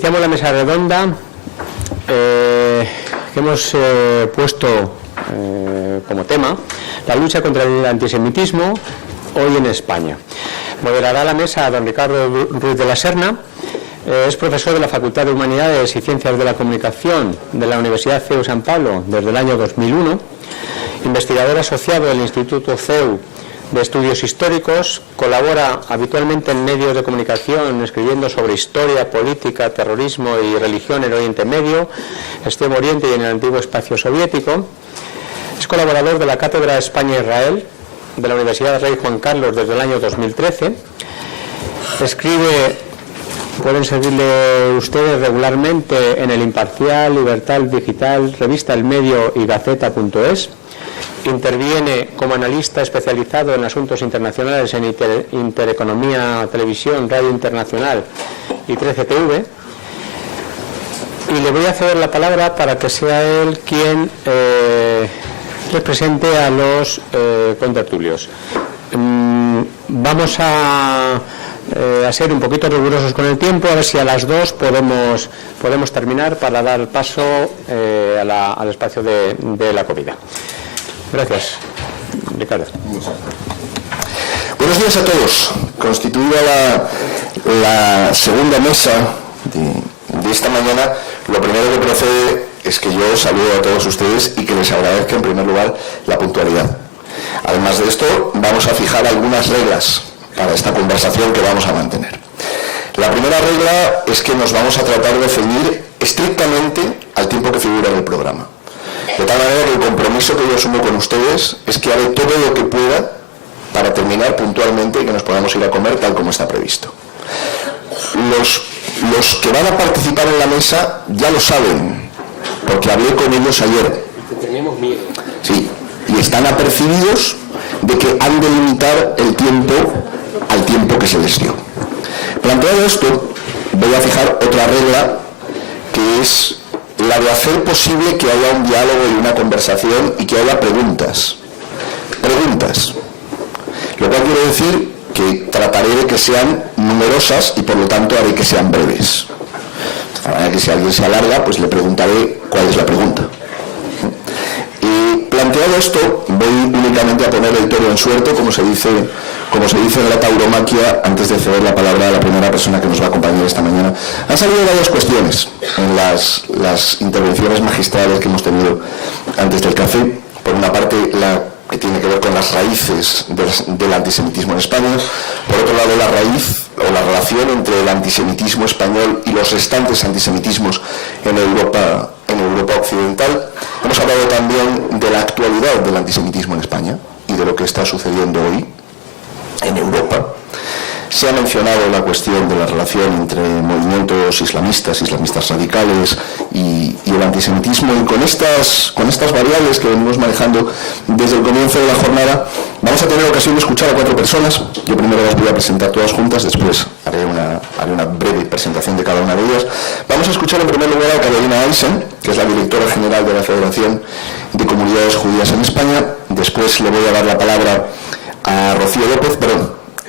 Iniciamos la mesa redonda que hemos puesto como tema la lucha contra el antisemitismo hoy en España. Moderará la mesa don Ricardo Ruiz de la Serna. Es profesor de la Facultad de Humanidades y Ciencias de la Comunicación de la Universidad CEU San Pablo desde el año 2001, investigador asociado del Instituto CEU de Estudios Históricos, colabora habitualmente en medios de comunicación escribiendo sobre historia, política, terrorismo y religión en Oriente Medio, Extremo Oriente y en el antiguo espacio soviético. Es colaborador de la Cátedra España-Israel de la Universidad Rey Juan Carlos desde el año 2013. Escribe, pueden seguirle ustedes regularmente en El Imparcial, Libertad Digital, Revista El Medio y Gaceta.es. Interviene como analista especializado en asuntos internacionales en Intereconomía Televisión, Radio Internacional y 13TV. Y le voy a ceder la palabra para que sea él quien les presente a los contertulios. Vamos a ser un poquito rigurosos con el tiempo, a ver si a las 2 podemos terminar para dar paso al espacio de la comida. Gracias, Ricardo. Buenos días a todos. Constituida la segunda mesa de esta mañana, lo primero que procede es que yo saludo a todos ustedes y que les agradezca en primer lugar la puntualidad. Además de esto, vamos a fijar algunas reglas para esta conversación que vamos a mantener. La primera regla es que nos vamos a tratar de ceñir estrictamente al tiempo que figura en el programa. De tal manera que el compromiso que yo asumo con ustedes es que haré todo lo que pueda para terminar puntualmente y que nos podamos ir a comer tal como está previsto. Los que van a participar en la mesa ya lo saben, porque hablé con ellos ayer. Tenemos miedo. Sí, y están apercibidos de que han de limitar el tiempo al tiempo que se les dio. Planteado esto, voy a fijar otra regla que es la de hacer posible que haya un diálogo y una conversación y que haya preguntas. Preguntas. Lo cual quiere decir que trataré de que sean numerosas y por lo tanto haré que sean breves. De manera que si alguien se alarga, pues le preguntaré cuál es la pregunta. Planteado esto, voy únicamente a poner el toro en suerte, como se dice en la tauromaquia, antes de ceder la palabra a la primera persona que nos va a acompañar esta mañana. Han salido varias cuestiones en las intervenciones magistrales que hemos tenido antes del café. Por una parte, la que tiene que ver con las raíces del antisemitismo en España. Por otro lado, la raíz o la relación entre el antisemitismo español y los restantes antisemitismos en Europa occidental. Hemos hablado también de la actualidad del antisemitismo en España y de lo que está sucediendo hoy en Europa. Se ha mencionado la cuestión de la relación entre movimientos islamistas radicales y el antisemitismo, y con estas variables que venimos manejando desde el comienzo de la jornada, vamos a tener ocasión de escuchar a 4 personas. Yo primero las voy a presentar todas juntas, después haré una breve presentación de cada una de ellas. Vamos a escuchar en primer lugar a Carolina Eisen, que es la directora general de la Federación de Comunidades Judías en España. Después le voy a dar la palabra a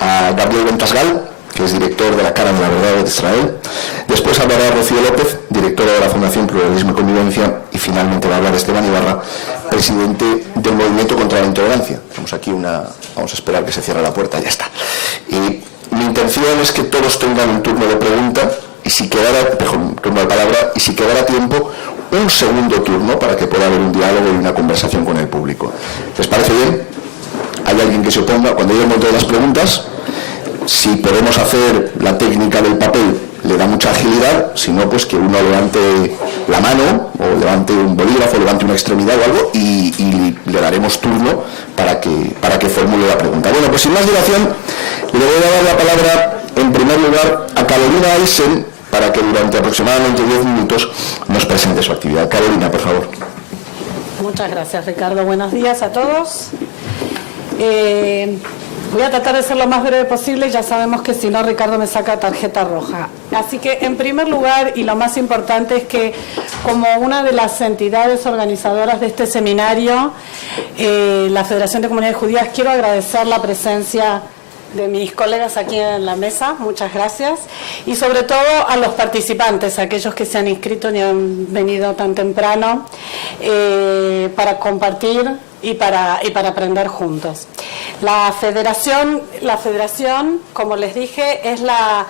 a Gabriel Ventasgal, que es director de la Cara de la Verdad de Israel. Después hablará Rocío López, directora de la Fundación Pluralismo y Convivencia. Y finalmente va a hablar Esteban Ibarra, presidente del Movimiento contra la Intolerancia. Vamos a esperar que se cierre la puerta, ya está. Mi intención es que todos tengan un turno de pregunta, turno de palabra, y si quedara tiempo, un segundo turno para que pueda haber un diálogo y una conversación con el público. ¿Les parece bien? ¿Hay alguien que se oponga? Cuando yo monto las preguntas, si podemos hacer la técnica del papel, le da mucha agilidad. Si no, pues que uno levante la mano o levante un bolígrafo, levante una extremidad o algo y le daremos turno para que formule la pregunta. Bueno, pues sin más dilación, le voy a dar la palabra en primer lugar a Carolina Eisen para que durante aproximadamente 10 minutos nos presente su actividad. Carolina, por favor. Muchas gracias, Ricardo. Buenos días a todos. Voy a tratar de ser lo más breve posible, ya sabemos que si no Ricardo me saca tarjeta roja. Así que en primer lugar, y lo más importante es que como una de las entidades organizadoras de este seminario, la Federación de Comunidades Judías, quiero agradecer la presencia de mis colegas aquí en la mesa, muchas gracias, y sobre todo a los participantes, aquellos que se han inscrito y han venido tan temprano para compartir y para aprender juntos. La federación, como les dije, es la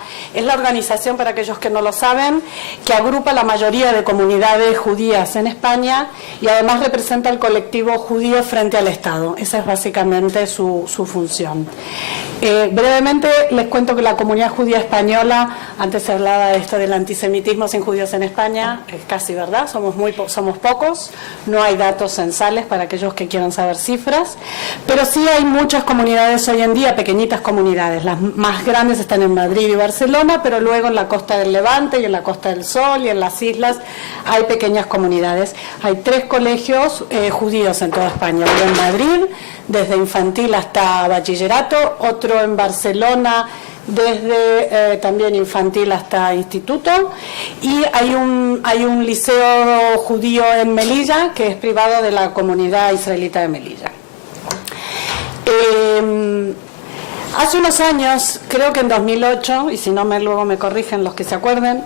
organización, para aquellos que no lo saben, que agrupa la mayoría de comunidades judías en España y además representa al colectivo judío frente al Estado. Esa es básicamente su función. Brevemente les cuento que la comunidad judía española, antes se hablaba de esto del antisemitismo sin judíos en España, es casi verdad, somos pocos, no hay datos censales para aquellos que quieran saber cifras, pero sí hay muchas comunidades hoy en día, pequeñitas comunidades. Las más grandes están en Madrid y Barcelona, pero luego en la costa del Levante y en la Costa del Sol y en las islas hay pequeñas comunidades. Hay 3 colegios judíos en toda España, uno en Madrid, desde infantil hasta bachillerato, otro en Barcelona, desde también infantil hasta instituto, y hay un liceo judío en Melilla, que es privado de la comunidad israelita de Melilla. Hace unos años, creo que en 2008, y si no luego me corrigen los que se acuerden,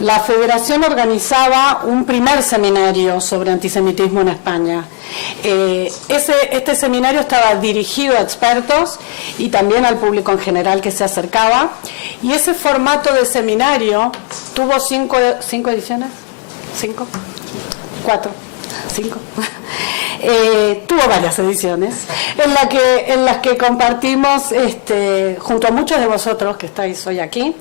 la Federación organizaba un primer seminario sobre antisemitismo en España. Este seminario estaba dirigido a expertos y también al público en general que se acercaba, y ese formato de seminario tuvo 5 ediciones, 5 tuvo varias ediciones en las que compartimos junto a muchos de vosotros que estáis hoy aquí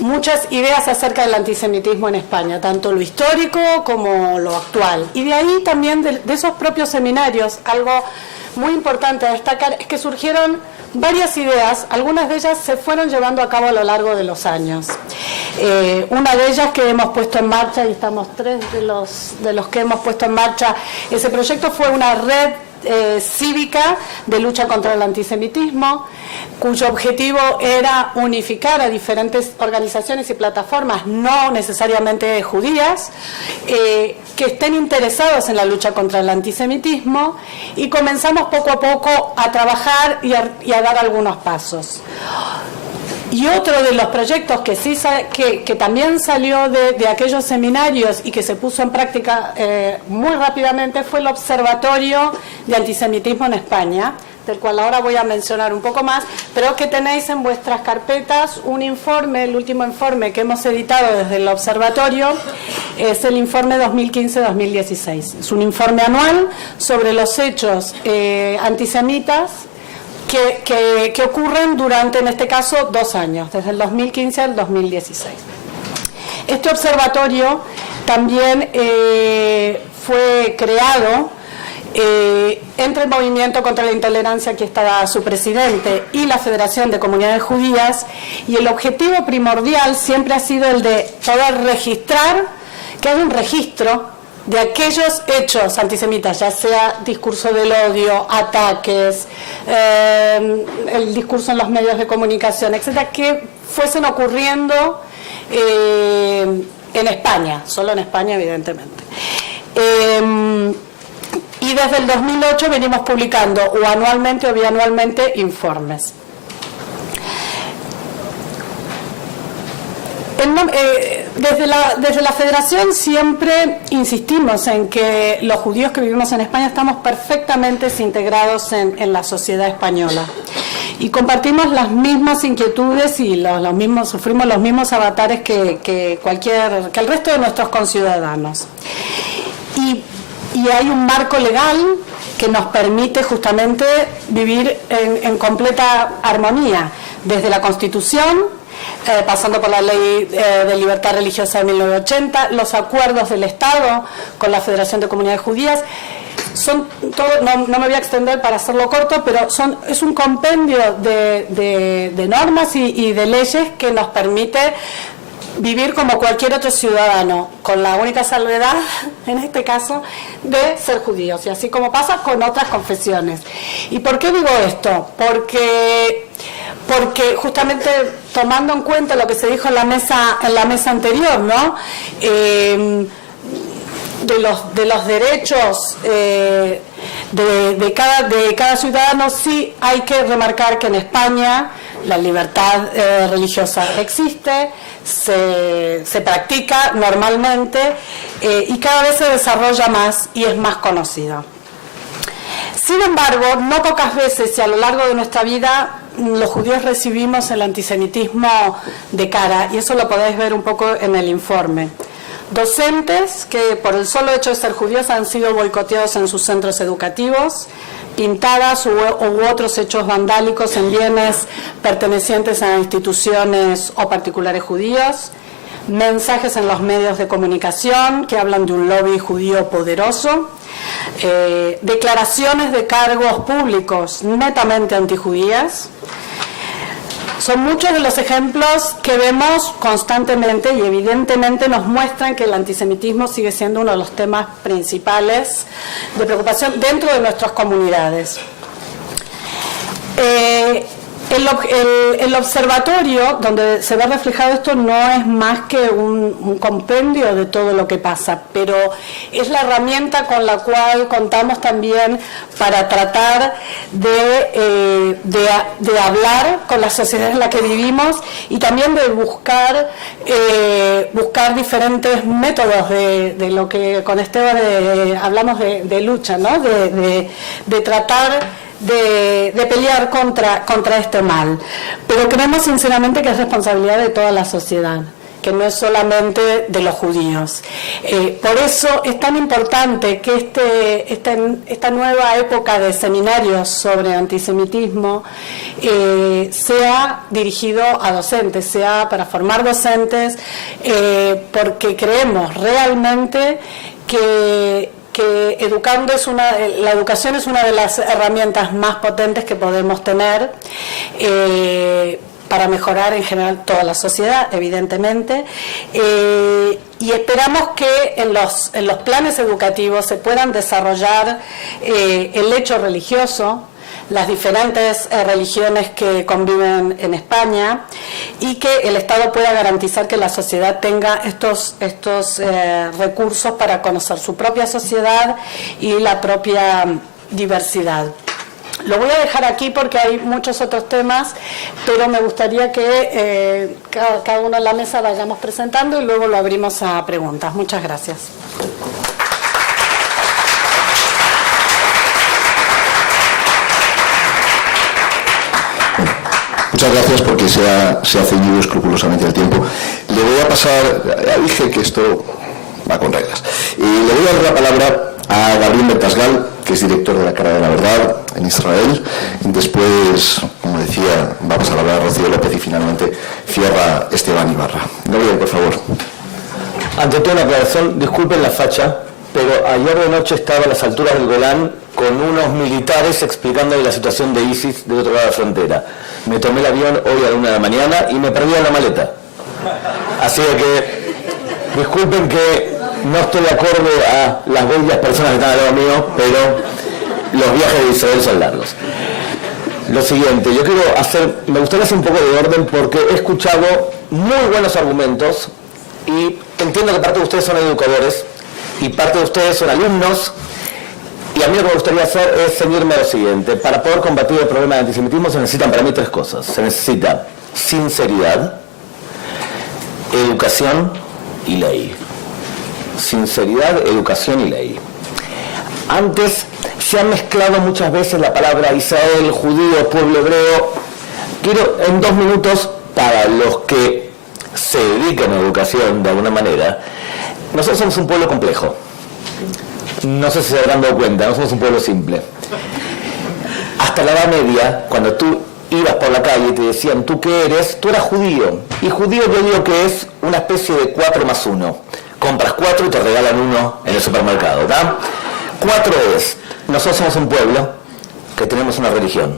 muchas ideas acerca del antisemitismo en España, tanto lo histórico como lo actual. Y de ahí también, de esos propios seminarios, algo muy importante a destacar es que surgieron varias ideas, algunas de ellas se fueron llevando a cabo a lo largo de los años. Una de ellas que hemos puesto en marcha, y estamos 3 de los que hemos puesto en marcha ese proyecto, fue una red cívica de lucha contra el antisemitismo, cuyo objetivo era unificar a diferentes organizaciones y plataformas, no necesariamente judías, que estén interesados en la lucha contra el antisemitismo, y comenzamos poco a poco a trabajar y a dar algunos pasos. Y otro de los proyectos que también salió de aquellos seminarios y que se puso en práctica muy rápidamente fue el Observatorio de Antisemitismo en España, del cual ahora voy a mencionar un poco más, pero que tenéis en vuestras carpetas un informe, el último informe que hemos editado desde el Observatorio, es el informe 2015-2016. Es un informe anual sobre los hechos antisemitas que ocurren durante, en este caso, 2 años, desde el 2015 al 2016. Este observatorio también fue creado entre el Movimiento contra la Intolerancia, que estaba su presidente, y la Federación de Comunidades Judías, y el objetivo primordial siempre ha sido el de poder registrar, que haya un registro de aquellos hechos antisemitas, ya sea discurso del odio, ataques, el discurso en los medios de comunicación, etcétera, que fuesen ocurriendo en España, solo en España, evidentemente. Y desde el 2008 venimos publicando o anualmente o bianualmente informes. Desde la Federación siempre insistimos en que los judíos que vivimos en España estamos perfectamente integrados en la sociedad española y compartimos las mismas inquietudes y sufrimos los mismos avatares que el resto de nuestros conciudadanos. Y hay un marco legal que nos permite justamente vivir en completa armonía, desde la Constitución, pasando por la Ley de Libertad Religiosa de 1980, los acuerdos del Estado con la Federación de Comunidades Judías. No me voy a extender para hacerlo corto, pero es un compendio de normas y de leyes que nos permite vivir como cualquier otro ciudadano, con la única salvedad, en este caso, de ser judíos, y así como pasa con otras confesiones. ¿Y por qué digo esto? Porque justamente tomando en cuenta lo que se dijo en la mesa anterior, ¿no? De los derechos de cada ciudadano, sí hay que remarcar que en España la libertad religiosa existe, se practica normalmente y cada vez se desarrolla más y es más conocida. Sin embargo, no pocas veces y a lo largo de nuestra vida los judíos recibimos el antisemitismo de cara, y eso lo podéis ver un poco en el informe. Docentes que por el solo hecho de ser judíos han sido boicoteados en sus centros educativos, pintadas u otros hechos vandálicos en bienes pertenecientes a instituciones o particulares judíos, mensajes en los medios de comunicación que hablan de un lobby judío poderoso, declaraciones de cargos públicos netamente antijudías. Son muchos de los ejemplos que vemos constantemente y evidentemente nos muestran que el antisemitismo sigue siendo uno de los temas principales de preocupación dentro de nuestras comunidades. El observatorio donde se ve reflejado esto no es más que un compendio de todo lo que pasa, pero es la herramienta con la cual contamos también para tratar de hablar con la sociedad en la que vivimos y también de buscar diferentes métodos de lo que con Esteban hablamos de lucha, ¿no? de tratar de pelear contra este mal, pero creemos sinceramente que es responsabilidad de toda la sociedad, que no es solamente de los judíos. Por eso es tan importante que esta nueva época de seminarios sobre antisemitismo sea dirigido a docentes, sea para formar docentes, porque creemos realmente que educando la educación es una de las herramientas más potentes que podemos tener para mejorar en general toda la sociedad, evidentemente, y esperamos que en los planes educativos se puedan desarrollar el hecho religioso, las diferentes religiones que conviven en España, y que el Estado pueda garantizar que la sociedad tenga estos recursos para conocer su propia sociedad y la propia diversidad. Lo voy a dejar aquí porque hay muchos otros temas, pero me gustaría que cada uno en la mesa vayamos presentando y luego lo abrimos a preguntas. Muchas gracias. Muchas gracias porque se ha ceñido escrupulosamente el tiempo. Le voy a pasar, ya dije que esto va con reglas, y le voy a dar la palabra a Gabriel Bertasgal, que es director de la Cara de la Verdad en Israel. Después, como decía, va a pasar a hablar Rocío López y finalmente cierra Esteban Ibarra. Gabriel, por favor. Ante todo una aclaración, disculpen la facha, pero ayer de noche estaba a las alturas del Golán con unos militares explicando la situación de ISIS del otro lado de la frontera. Me tomé el avión hoy a la 1 de la mañana y me perdí en la maleta. Así que disculpen que no estoy de acuerdo a las bellas personas que están al lado mío, pero los viajes de Israel son largos. Lo siguiente, me gustaría hacer un poco de orden porque he escuchado muy buenos argumentos y entiendo que parte de ustedes son educadores y parte de ustedes son alumnos. Y a mí lo que me gustaría hacer es ceñirme a lo siguiente. Para poder combatir el problema del antisemitismo se necesitan para mí 3 cosas. Se necesita sinceridad, educación y ley. Sinceridad, educación y ley. Antes se ha mezclado muchas veces la palabra Israel, judío, pueblo hebreo. Quiero en 2 minutos, para los que se dedican a educación de alguna manera, nosotros somos un pueblo complejo. No sé si se habrán dado cuenta, no somos un pueblo simple. Hasta la Edad Media, cuando tú ibas por la calle y te decían, ¿tú qué eres? Tú eras judío. Y judío yo digo que es una especie de 4 más 1. Compras 4 y te regalan 1 en el supermercado, ¿verdad? 4 es, nosotros somos un pueblo que tenemos una religión,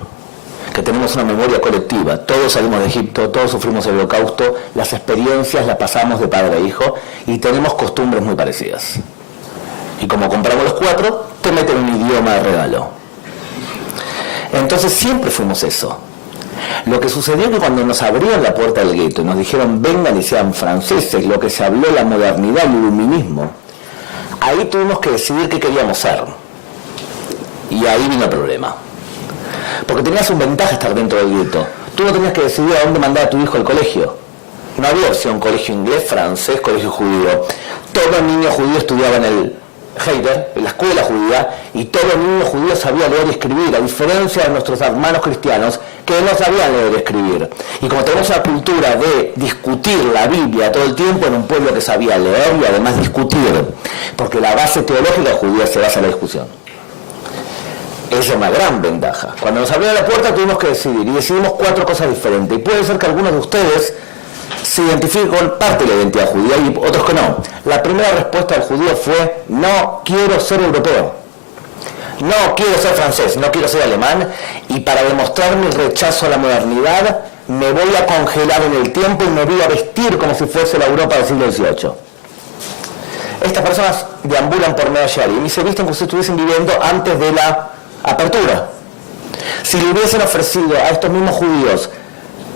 que tenemos una memoria colectiva. Todos salimos de Egipto, todos sufrimos el holocausto, las experiencias las pasamos de padre a hijo y tenemos costumbres muy parecidas. Y como compramos los 4, te meten un idioma de regalo. Entonces siempre fuimos eso. Lo que sucedió es que cuando nos abrieron la puerta del gueto y nos dijeron vengan y sean franceses, lo que se habló la modernidad, el iluminismo, ahí tuvimos que decidir qué queríamos ser. Y ahí vino el problema. Porque tenías un ventaja estar dentro del gueto. Tú no tenías que decidir a dónde mandar a tu hijo al colegio. No había opción colegio inglés, francés, colegio judío. Todo niño judío estudiaba en el Heider, en la escuela judía, y todo niño judío sabía leer y escribir, a diferencia de nuestros hermanos cristianos que no sabían leer y escribir. Y como tenemos una cultura de discutir la Biblia todo el tiempo en un pueblo que sabía leer y además discutir, porque la base teológica judía se basa en la discusión. Esa es una gran ventaja. Cuando nos abrieron la puerta tuvimos que decidir, y decidimos 4 cosas diferentes. Y puede ser que algunos de ustedes se identifiquen con parte de la identidad judía y otros que no. La primera respuesta del judío fue: no quiero ser europeo, no quiero ser francés, no quiero ser alemán, y para demostrar mi rechazo a la modernidad me voy a congelar en el tiempo y me voy a vestir como si fuese la Europa del siglo XVIII. Estas personas deambulan por Mea Shearim y se visten como si estuviesen viviendo antes de la apertura. Si le hubiesen ofrecido a estos mismos judíos: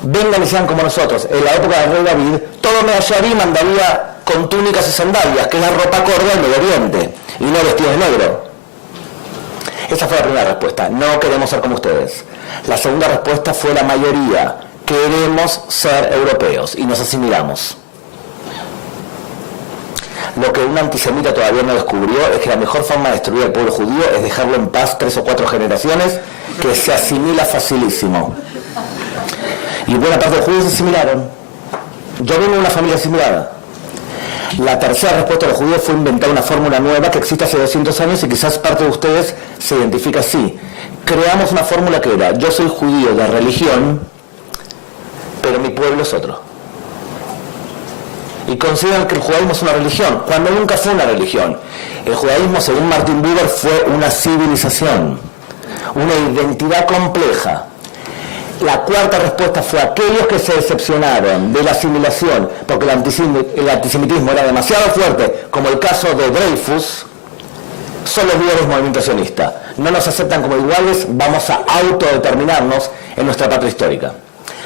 vengan y sean como nosotros, en la época del rey David, todo Mea Shearim andaría con túnicas y sandalias, que es la ropa acorde al Medio Oriente, y no vestidos de negro. Esa fue la primera respuesta: no queremos ser como ustedes. La segunda respuesta fue la mayoría: queremos ser europeos, y nos asimilamos. Lo que un antisemita todavía no descubrió es que la mejor forma de destruir al pueblo judío es dejarlo en paz 3 o 4 generaciones, que se asimila facilísimo. Y buena parte de los judíos se asimilaron. Yo vengo de una familia asimilada. La tercera respuesta de los judíos fue inventar una fórmula nueva que existe hace 200 años y quizás parte de ustedes se identifica así. Creamos una fórmula que era: yo soy judío de religión, pero mi pueblo es otro. Y consideran que el judaísmo es una religión, cuando nunca fue una religión. El judaísmo, según Martin Buber, fue una civilización, una identidad compleja. La cuarta respuesta fue: aquellos que se decepcionaron de la asimilación porque el antisemitismo era demasiado fuerte, como el caso de Dreyfus, son los líderes del movimiento sionista. No nos aceptan como iguales, vamos a autodeterminarnos en nuestra patria histórica.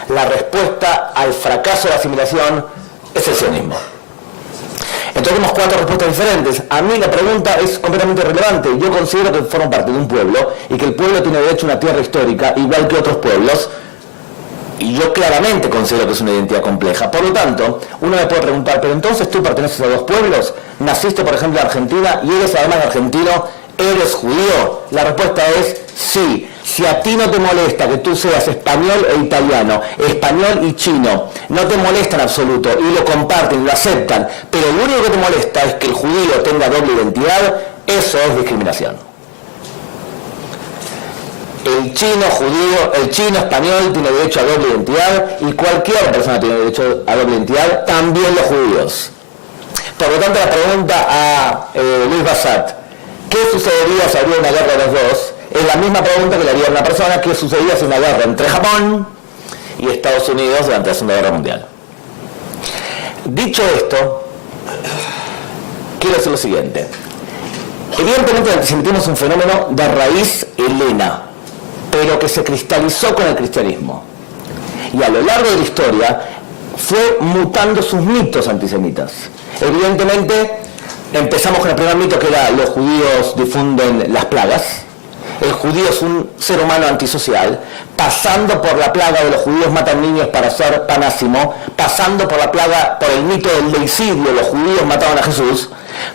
La respuesta al fracaso de la asimilación es el sionismo. Entonces tenemos 4 respuestas diferentes. A mí la pregunta es completamente irrelevante. Yo considero que formo parte de un pueblo y que el pueblo tiene derecho a una tierra histórica igual que otros pueblos, y yo claramente considero que es una identidad compleja. Por lo tanto, uno me puede preguntar: pero entonces tú perteneces a 2 pueblos, naciste por ejemplo en Argentina y eres además argentino, ¿eres judío? La respuesta es sí. Si a ti no te molesta que tú seas español e italiano, español y chino, no te molesta en absoluto y lo comparten, lo aceptan, pero lo único que te molesta es que el judío tenga doble identidad, eso es discriminación. El chino judío, el chino español tiene derecho a doble identidad y cualquier persona tiene derecho a doble identidad, también los judíos. Por lo tanto, la pregunta a Luis Bassat: ¿qué sucedería si habría una guerra de los dos? Es la misma pregunta que le haría a una persona: ¿qué sucedería si una guerra entre Japón y Estados Unidos durante la Segunda Guerra Mundial? Dicho esto, quiero decir lo siguiente. Evidentemente el antisemitismo es un fenómeno de raíz helena, pero que se cristalizó con el cristianismo. Y a lo largo de la historia fue mutando sus mitos antisemitas. Evidentemente, empezamos con el primer mito, que era: los judíos difunden las plagas. El judío es un ser humano antisocial, pasando por la plaga de los judíos matan niños para hacer panásimo, pasando por la plaga, por el mito del deicidio, los judíos mataban a Jesús,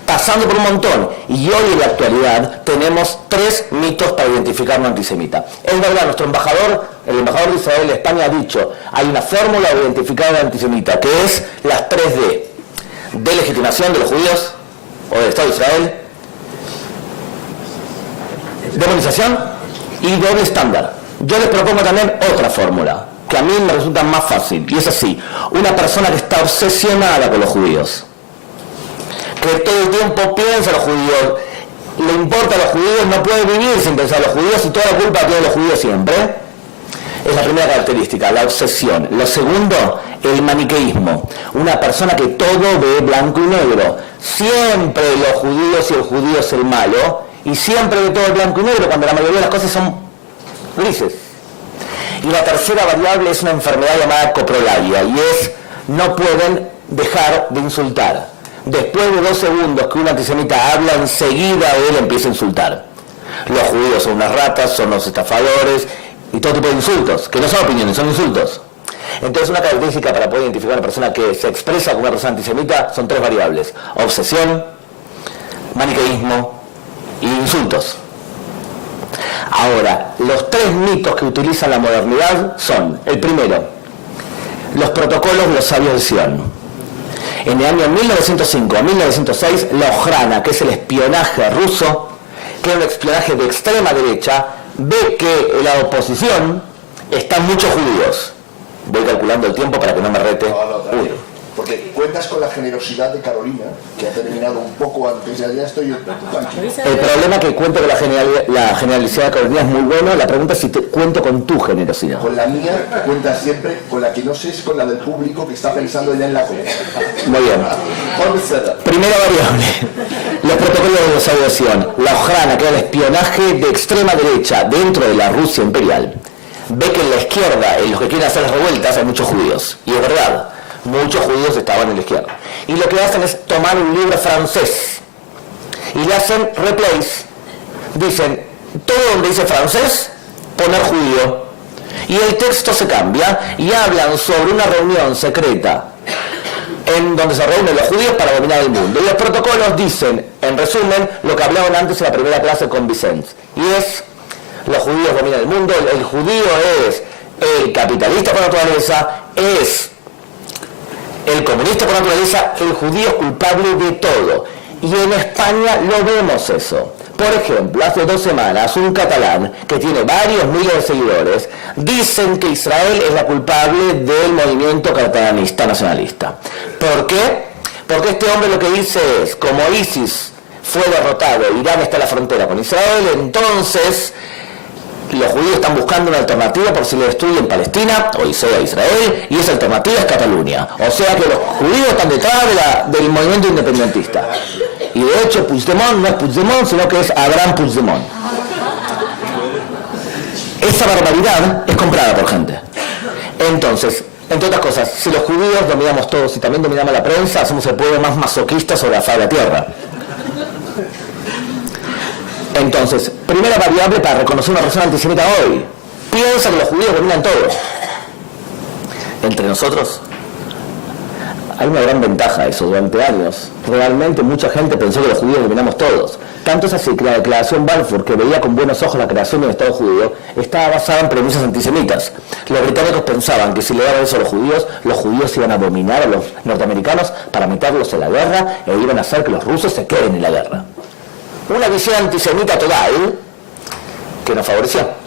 pasando por un montón. Y hoy en la actualidad tenemos 3 mitos para identificar a un antisemita. Es verdad, nuestro embajador, el embajador de Israel en España, ha dicho: hay una fórmula de identificar al antisemita, que es las 3D: delegitimación de los judíos o del Estado de Israel, demonización y doble estándar. Yo les propongo también otra fórmula, que a mí me resulta más fácil, y es así: una persona que está obsesionada con los judíos, que todo el tiempo piensa en los judíos, le importa a los judíos, no puede vivir sin pensar en los judíos y toda la culpa tiene los judíos siempre. Es la primera característica, la obsesión. Lo segundo, el maniqueísmo. Una persona que todo ve blanco y negro. Siempre los judíos y el judío es el malo, y siempre ve todo blanco y negro, cuando la mayoría de las cosas son grises. Y la tercera variable es una enfermedad llamada coprolalia, y es: no pueden dejar de insultar. Después de 2 segundos que un antisemita habla, enseguida él empieza a insultar. los judíos son unas ratas, son los estafadores, y todo tipo de insultos, que no son opiniones, son insultos. Entonces una característica para poder identificar a una persona que se expresa como una persona antisemita son 3 variables: obsesión, maniqueísmo y insultos. Ahora, los 3 mitos que utiliza la modernidad son: el primero, los protocolos de los sabios de Sion. En el año 1905 a 1906, la Ojrana, que es el espionaje ruso, que es un espionaje de extrema derecha, ve que en la oposición están muchos judíos. Voy calculando el tiempo para que no me rete. Porque cuentas con la generosidad de Carolina, que ha terminado un poco antes, ya estoy tranquilo. El problema es que cuento con la generosidad de Carolina es muy bueno. La pregunta es si cuento con tu generosidad. Con la mía cuentas siempre, con la que no sé es con la del público que está pensando ya en la comida. Muy bien. Primera variable, los protocolos de los sabios de Sion. La Ojrana, que era el espionaje de extrema derecha dentro de la Rusia imperial, ve que en la izquierda, en los que quieren hacer las revueltas, hay muchos judíos. Y es verdad, muchos judíos estaban en la izquierda. Y lo que hacen es tomar un libro francés y le hacen replace. Dicen, todo donde dice francés, poner judío. Y el texto se cambia y hablan sobre una reunión secreta en donde se reúnen los judíos para dominar el mundo. Y los protocolos dicen, en resumen, lo que hablaban antes en la primera clase con Vicente. Y es: los judíos dominan el mundo, el judío es el capitalista por naturaleza, es el comunista por naturaleza, el judío es culpable de todo. Y en España lo vemos eso. Por ejemplo, hace 2 semanas, un catalán que tiene varios miles de seguidores dicen que Israel es la culpable del movimiento catalanista nacionalista. ¿Por qué? Porque este hombre lo que dice es: como ISIS fue derrotado, Irán está en la frontera con Israel, entonces los judíos están buscando una alternativa por si le destruyen Palestina o sea Israel, y esa alternativa es Cataluña. O sea que los judíos están detrás del movimiento independentista. Y de hecho Puigdemont no es Puigdemont, sino que es Abraham Puigdemont. Esa barbaridad es comprada por gente. Entonces, entre otras cosas, si los judíos dominamos todos y también dominamos la prensa, somos el pueblo más masoquista sobre la faz de la tierra. Entonces, primera variable para reconocer una persona antisemita hoy: piensa que los judíos dominan todo. Entre nosotros hay una gran ventaja eso. Durante años, realmente mucha gente pensó que los judíos dominamos todos. Tanto es así que la declaración Balfour, que veía con buenos ojos la creación de un Estado judío, estaba basada en premisas antisemitas. Los británicos pensaban que si le daban eso a los judíos iban a dominar a los norteamericanos para meterlos en la guerra e iban a hacer que los rusos se queden en la guerra. Una visión antisemita total que nos favoreció.